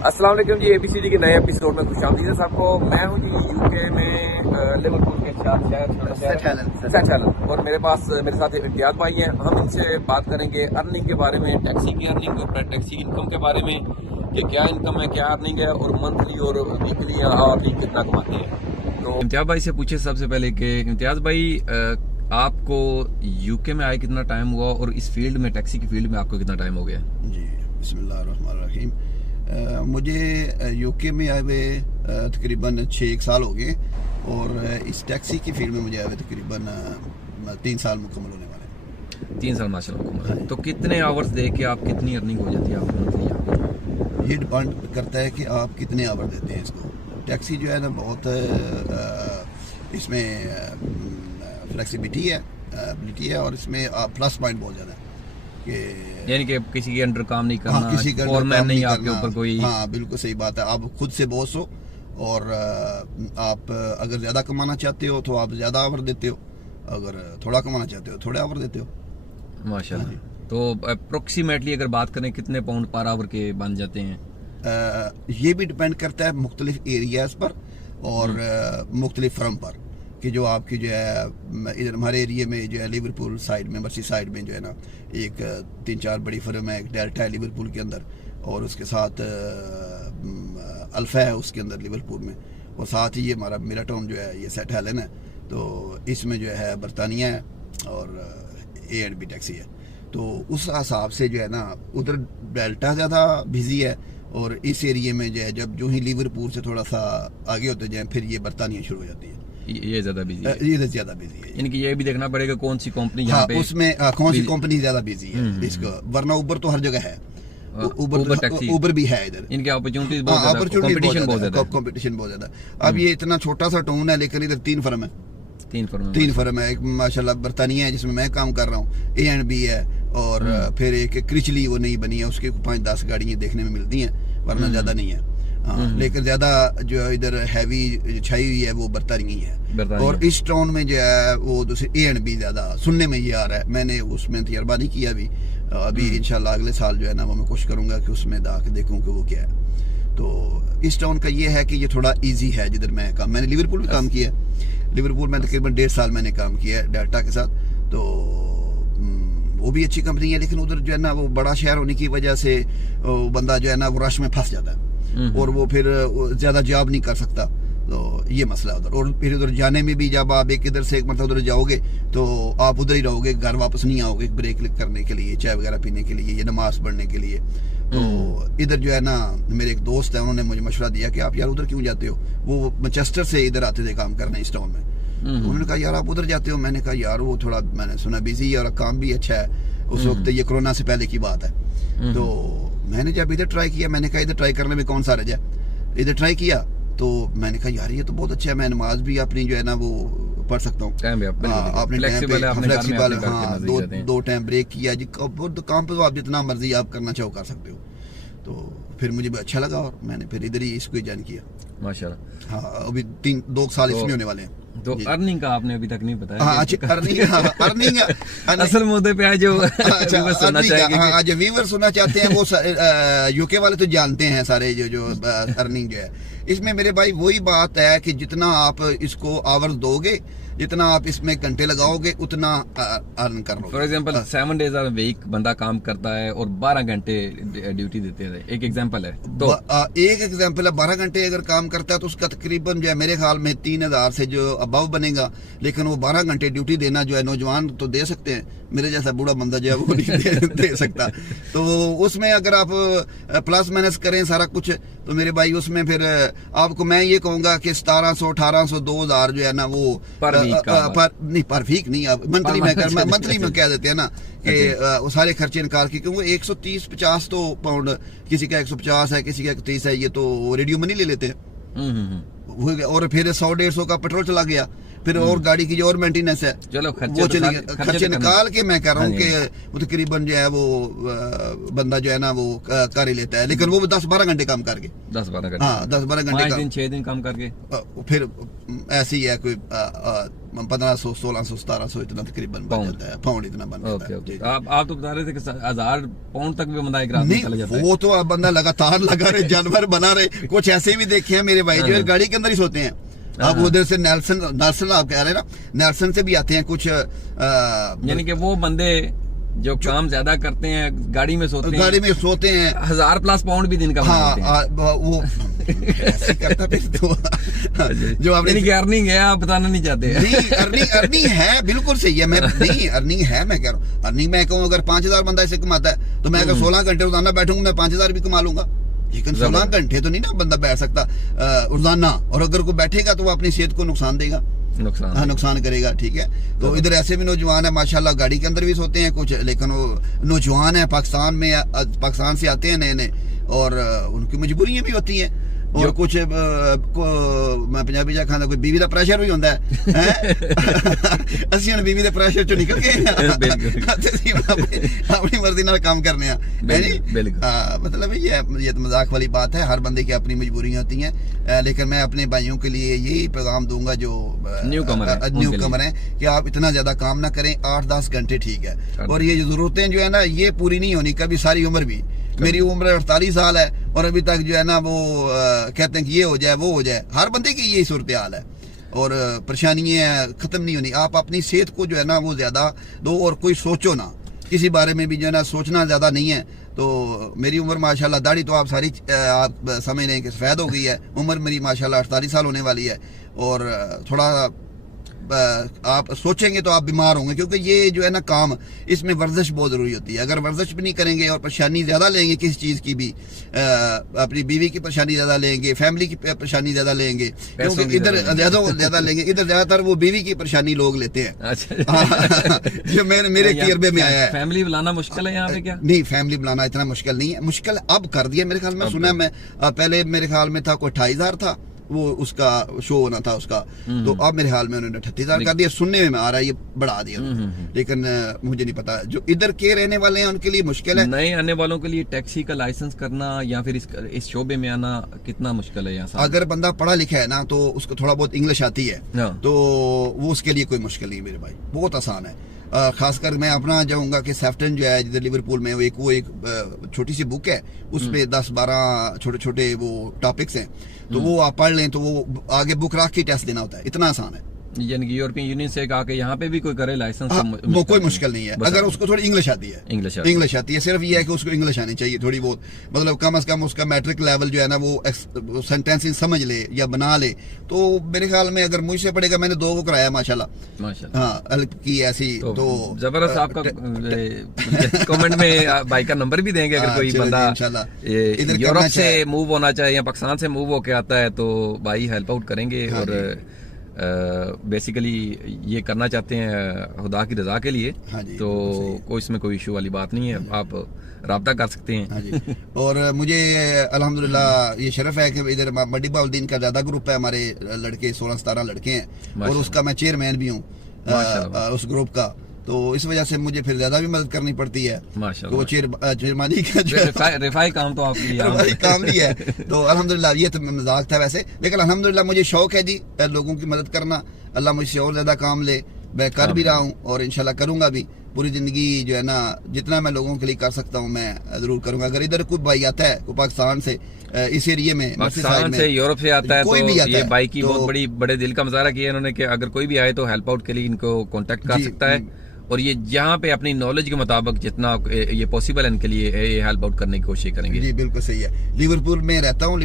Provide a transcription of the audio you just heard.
अस्सलाम वालेकुम जी। एबीसीडी के नए एपिसोड में खुशामदीद है सबको। मैं हूं जी यूके में लिवरपूल के सेट हेलन और मेरे साथ इम्तियाज भाई हैं। हम इनसे बात करेंगे अर्निंग के बारे में, टैक्सी की अर्निंग और टैक्सी की इनकम के बारे में कि क्या इनकम है, क्या अर्निंग है और मंथली और वीकली आवरली कितना कमाते हैं। तो इम्तियाज भाई से पूछे सबसे पहले कि इम्तियाज भाई आपको यूके में आए कितना टाइम हुआ और इस फील्ड में, टैक्सी की फील्ड में आपको कितना टाइम हो गया? जी बिस्मिल्लाहिर्रहमानिर्रहीम। मुझे यूके में आए हुए तकरीबन 6 साल हो गए और इस टैक्सी की फील्ड में मुझे आए हुए तकरीबन 3 साल मुकम्मल होने वाले हैं। 3 साल माशाल्लाह मुकम्मल। तो कितने आवर्स दे के आप कितनी अर्निंग हो जाती है आपको मंथली यहाँ पे? ये डिपेंड करता है कि आप कितने आवर देते हैं इसको। टैक्सी जो है ना बहुत इसमें फ्लेक्सिबिलिटी है, एबिलिटी है और इसमें प्लस पॉइंट बहुत ज़्यादा है कि यानी कि किसी के अंडर काम नहीं करना, हाँ, किसी का फॉरमैन नहीं आपके ऊपर कोई। हाँ बिल्कुल सही बात है। आप खुद से बॉस हो और आप अगर ज़्यादा कमाना चाहते हो तो आप ज़्यादा आवर देते हो, अगर थोड़ा कमाना चाहते हो थोड़े आवर देते हो। माशाल्लाह। तो अप्रोक्सीमेटली अगर बात करें कितने पाउंड पर आवर के बन जाते हैं? ये भी डिपेंड करता है मुख्तलिफ एरियाज पर और मुख्तलिफ फर्म पर कि जो आपकी जो है इधर हमारे एरिया में जो है लिवरपूल साइड में, मर्सी साइड में जो है ना एक 3-4 बड़ी फर्म है। एक डेल्टा है लिवरपूल के अंदर और उसके साथ अल्फा है उसके अंदर लिवरपूल में, और साथ ही ये हमारा मेरा टाउन जो है ये सेट हेलन है। तो इसमें जो है बरतानिया है और A&B टैक्सी है। तो उस हिसाब से जो है ना उधर डेल्टा ज़्यादा बिजी है और इस एरिया में जो है जब जो ही लिवरपूल से थोड़ा सा आगे होते जाए फिर ये बरतानिया शुरू हो जाती है। ये ज्यादा बिजी है, ये ज्यादा बिजी है। यानी कि ये भी देखना पड़ेगा कौन सी कंपनी यहाँ पे उसमें कौन सी कंपनी ज्यादा बिजी है इसको, वरना उबर तो हर जगह है। उबर भी है इधर। इनके अपॉर्चुनिटीज बहुत ज्यादा, कंपटीशन बहुत ज्यादा। अब ये इतना छोटा सा टाउन है लेकिन इधर 3 फर्म है। 3 फर्म है। एक माशाल्लाह बरतानिया है जिसमें मैं काम कर रहा हूँ, A&B है और फिर एक क्रिचली वो नहीं बनी है, उसके 5-10 गाड़ियाँ देखने में मिलती हैं वरना ज्यादा नहीं है। हाँ, लेकिन ज्यादा जो इधर हैवी छाई हुई है वो बरतानिया ही है। और इस टाउन में जो है वो दूसरी A&B ज्यादा सुनने में ये आ रहा है। मैंने उसमें तजर्बा नहीं किया अभी इंशाल्लाह अगले साल जो है ना वो मैं कोशिश करूंगा कि उसमें जाके देखूं कि वो क्या है। तो इस टाउन का ये है कि ये थोड़ा इजी है जिधर मैंने लिवरपूल में काम किया है। लिवरपूल में तकरीबन 1.5 साल मैंने काम किया है डेल्टा के साथ। तो वो भी अच्छी कंपनी है लेकिन उधर जो है ना वो बड़ा शहर होने की वजह से बंदा जो है ना वो रश में फंस जाता है और वो फिर ज्यादा जॉब नहीं कर सकता। तो ये मसला उधर। और फिर उधर जाने में भी जब आप एक इधर से एक मतलब उधर जाओगे तो आप उधर ही रहोगे, घर वापस नहीं आओगे ब्रेक करने के लिए, चाय वगैरह पीने के लिए या नमाज पढ़ने के लिए। तो इधर जो है ना मेरे एक दोस्त है, उन्होंने मुझे मशवरा दिया कि आप यार उधर क्यों जाते हो। वो मैनचेस्टर से इधर आते थे काम करने इस टाउन में। उन्होंने कहा यार आप उधर जाते हो। मैंने कहा यार वो थोड़ा मैंने सुना बिजी है और काम भी अच्छा है। उस वक्त ये कोरोना से पहले की बात है। तो मैंने जब इधर ट्राई किया, मैंने कहा इधर ट्राई करने में कौन सा रह जाए। इधर ट्राई किया तो मैंने कहा यार ये तो बहुत अच्छा है, मैं नमाज भी अपनी जो है ना वो पढ़ सकता हूँ, आपने फ्लेक्सिबल। हाँ, 2 टाइम ब्रेक किया जी। काम पे तो आप जितना मर्जी आप करना चाहो कर सकते हो। तो फिर मुझे अच्छा लगा और मैंने फिर इधर ही इसको ज्वाइन किया माशाल्लाह। हाँ, अभी 2 साल इसमें होने वाले हैं। तो अर्निंग का आपने अभी तक नहीं बताया। हाँ, अर्निंग असल मुद्दे पे आज जो व्यूअर सुनना चाहते हैं वो यूके वाले तो जानते हैं सारे जो अर्निंग जो है इसमें मेरे भाई वही बात है कि जितना आप इसको आवर्स दोगे, जितना आप इसमें घंटे लगाओगे उतना अर्न कर लो। For example 7 days a week बंदा काम करता है और 12 घंटे ड्यूटी देते हैं, एक एग्जांपल है। तो एक एग्जांपल है, 12 घंटे अगर काम करता है तो उसका तकरीबन जो है मेरे ख्याल में 3000 से जो अबव बनेगा। लेकिन वो 12 घंटे ड्यूटी देना जो है नौजवान तो दे सकते हैं, मेरे जैसा बूढ़ा बंदा जो है वो नहीं दे सकता। तो उसमें अगर आप प्लस माइनस करें सारा कुछ तो मेरे भाई उसमें फिर आपको मैं ये कहूंगा कि 1700, 1800, 2000 जो है ना वो पर वीक नहीं, आप मंथली में कह देते हैं ना कि वो सारे खर्चे निकाल के, क्योंकि 130-50 तो पाउंड किसी का 150 है, किसी का 130 है, ये तो रेडियो मनी ले लेते हैं। और फिर 100-150 का पेट्रोल चला गया, फिर और गाड़ी की जो और मेंटेनेंस है चलो वो चलेगी, खर्चे निकाल के मैं कह रहा हूँ कि वो तकरीबन जो है वो बंदा जो है ना वो कर ही लेता है, लेकिन वो 10-12 घंटे काम करके 10-12 घंटे, हाँ 10-12 घंटे 6 दिन काम करके फिर ऐसे ही है कोई 1500 1600 1700 इतना तकरीबन बन जाता है, पाउंड इतना बन जाता है। आप तो बता रहे थे कि 1000 पाउंड तक भी बंदा एक रात में चला जाता है। वो तो अब बंदा लगातार लगा रहे, जानवर बना रहे। कुछ ऐसे भी देखे हैं मेरे भाई जो गाड़ी के अंदर ही सोते हैं। अब उधर से नेल्सन आप कह रहे हैं ना, नेल्सन से भी आते हैं कुछ, यानी कि वो बंदे जो काम ज्यादा करते हैं गाड़ी में सोते हैं, 1000+ पाउंड भी दिन का वो ऐसे करता फिर तो जो आपने अर्निंग है, आप बताना नहीं चाहते। नहीं अर्निंग है, बिल्कुल सही है। मैं नहीं अर्निंग है, मैं कह रहा हूँ अर्निंग। मैं कहूँ अगर 5000 बंदा ऐसे कमाता है तो मैं अगर 16 घंटे रोजाना बैठूंगा मैं 5000 भी कमा लूंगा, लेकिन 16 घंटे तो नहीं ना बंदा बैठ सकता रोजाना। और अगर कोई बैठेगा तो वो अपनी सेहत को नुकसान देगा, नुकसान करेगा। ठीक है, तो इधर ऐसे भी नौजवान है माशाल्लाह, गाड़ी के अंदर भी सोते हैं कुछ, लेकिन वो नौजवान है पाकिस्तान से आते हैं नए नए, और उनकी मजबूरियां भी होती हैं। और कुछ मैं पंजाबी जा खाना, कोई बीवी का प्रेशर भी होता है असि हम बीवी के प्रेशर चो निकल गए, अपनी मर्जी नाल काम करने मतलब ये तो मजाक वाली बात है। हर बंदे की अपनी मजबूरियां होती हैं, लेकिन मैं अपने भाइयों के लिए यही पैगाम दूंगा जो न्यू कमर है कि आप इतना ज्यादा काम ना करें, 8-10 घंटे ठीक है। और ये जरूरतें जो है ना ये पूरी नहीं होनी कभी सारी उम्र भी। मेरी उम्र 48 साल है और अभी तक जो है ना वो कहते हैं कि ये हो जाए वो हो जाए। हर बंदे की यही सूरत हाल है और परेशानियां खत्म नहीं होनी। आप अपनी सेहत को जो है ना वो ज्यादा दो और कोई सोचो ना, किसी बारे में भी जो है ना सोचना ज्यादा नहीं है। तो मेरी उम्र माशाल्लाह, दाढ़ी तो आप सारी आप समझ लें कि सफेद हो गई है। उम्र मेरी माशाल्लाह 48 साल होने वाली है और थोड़ा आप सोचेंगे तो आप बीमार होंगे, क्योंकि ये जो है ना काम, इसमें वर्जिश बहुत जरूरी होती है। अगर वर्जिश भी नहीं करेंगे और परेशानी ज्यादा लेंगे किसी चीज की भी, अपनी बीवी की परेशानी ज्यादा लेंगे, फैमिली की परेशानी ज्यादा लेंगे, क्योंकि इधर ज्यादा लेंगे, इधर ज्यादातर वो बीवी की परेशानी लोग लेते हैं। जो मेरे तजर्बे में आया है। फैमिली बुलाना मुश्किल है यहाँ पे क्या? नहीं, फैमिली बुलाना इतना मुश्किल नहीं है, मुश्किल अब कर दिया मेरे ख्याल में। सुना मैं पहले मेरे ख्याल में था कोई 28,000 था वो उसका शो होना था उसका, तो अब मेरे हाल में उन्होंने 38,000 कर दिया। सुनने में आ रहा है ये बढ़ा दिया, लेकिन मुझे नहीं पता। जो इधर के रहने वाले हैं उनके लिए मुश्किल है। नए आने वालों के लिए टैक्सी का लाइसेंस करना या फिर इस शोबे में आना कितना मुश्किल है यहाँ? अगर बंदा पढ़ा लिखा है ना तो उसको थोड़ा बहुत इंग्लिश आती है तो वो उसके लिए कोई मुश्किल नहीं मेरे भाई, बहुत आसान है। खासकर मैं अपना जाऊंगा कि सेफ्टन जो है जिधर लिवरपूल में वो एक छोटी सी बुक है, उसमें 10-12 छोटे छोटे वो टॉपिक्स हैं, तो वो आप पढ़ लें तो वो आगे बुक रख के टेस्ट देना होता है, इतना आसान है। यानी कि यूरोपियन यूनियन से आके यहाँ पे भी कोई करे लाइसेंस वो कोई मुश्किल नहीं है अगर उसको थोड़ी इंग्लिश आती है। इंग्लिश आती है, सिर्फ ये है कि उसको इंग्लिश आनी चाहिए थोड़ी बहुत, मतलब कम से कम उसका मैट्रिक लेवल जो है ना वो सेंटेंसिंग समझ ले या बना ले। तो मेरे ख्याल में अगर मुझसे पड़ेगा, मैंने 2 को कराया माशाल्लाह। हाँ, हल्की ऐसी तो जबरदस्त। आपका कमेंट में भाई का नंबर भी देंगे अगर कोई बंदा यूरोप से मूव होना चाहे या पाकिस्तान से मूव होके आता है तो भाई हेल्प आउट करेंगे। और बेसिकली ये करना चाहते हैं खुदा की रजा के लिए, तो कोई इसमें कोई इशू वाली बात नहीं है, आप राब्ता कर सकते हैं। हाँ जी। और मुझे अल्हम्दुलिल्लाह ये शरफ है कि इधर मड्डी बाउद्दीन का ज्यादा ग्रुप है, हमारे लड़के 16-17 लड़के हैं और उसका मैं चेयरमैन भी हूँ उस ग्रुप का, तो इस वजह से मुझे फिर ज्यादा भी मदद करनी पड़ती है। माशाल्लाह, चेयरमानी का जो रिफाई काम तो आपकी काम भी है। तो अल्हम्दुलिल्लाह ये तो मजाक था वैसे, लेकिन अल्हम्दुलिल्लाह मुझे शौक है जी लोगों की मदद करना। अल्लाह मुझसे और ज्यादा काम ले, मैं कर भी रहा हूँ और इंशाल्लाह करूंगा भी। पूरी जिंदगी जो है ना जितना मैं लोगों के लिए कर सकता हूँ मैं जरूर करूंगा। अगर इधर कोई भाई आता है कोई पाकिस्तान से इस एरिया में, पाकिस्तान से, यूरोप से आता है, कोई तो भी आता ये भाई की बहुत बड़े दिल का मुजाहरा किया इन्होंने कि अगर कोई भी आए तो हेल्प आउट के लिए इनको कांटेक्ट कर सकता है। और ये जहाँ पे अपनी नॉलेज के मुताबिक जितना ये पॉसिबल है इनके लिए ये हेल्प आउट करने की कोशिश करेंगे। जी बिल्कुल सही है। लिवरपूल में रहता हूँ,